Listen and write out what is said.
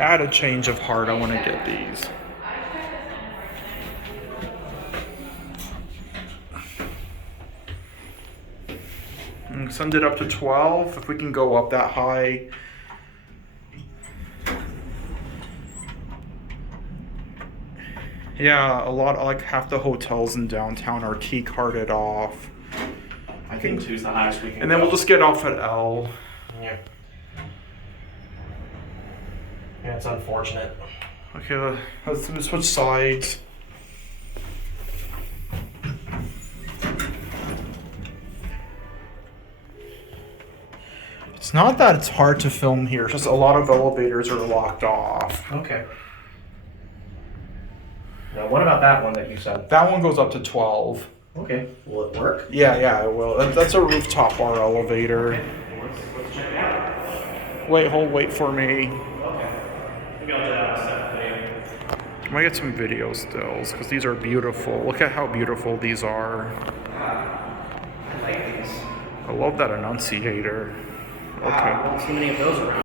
Add a change of heart, I want to get these. And send it up to 12, if we can go up that high. Yeah, like half the hotels in downtown are key carded off. I think 2's the highest we can And then go. we'll just get off at L. Yeah. Yeah, it's unfortunate. Okay, let's switch sides. It's not that it's hard to film here, it's just a lot of elevators are locked off. Okay. Now, what about that one that you said? That one goes up to 12. Okay. Will it work? Yeah, it will. That's a rooftop bar elevator. Okay. Let's check it out. Wait for me. Okay. Maybe I'll do that on a separate video. I'm gonna get some video stills, because these are beautiful. Look at how beautiful these are. I like these. I love that annunciator. Okay. Wow, I don't see many of those around.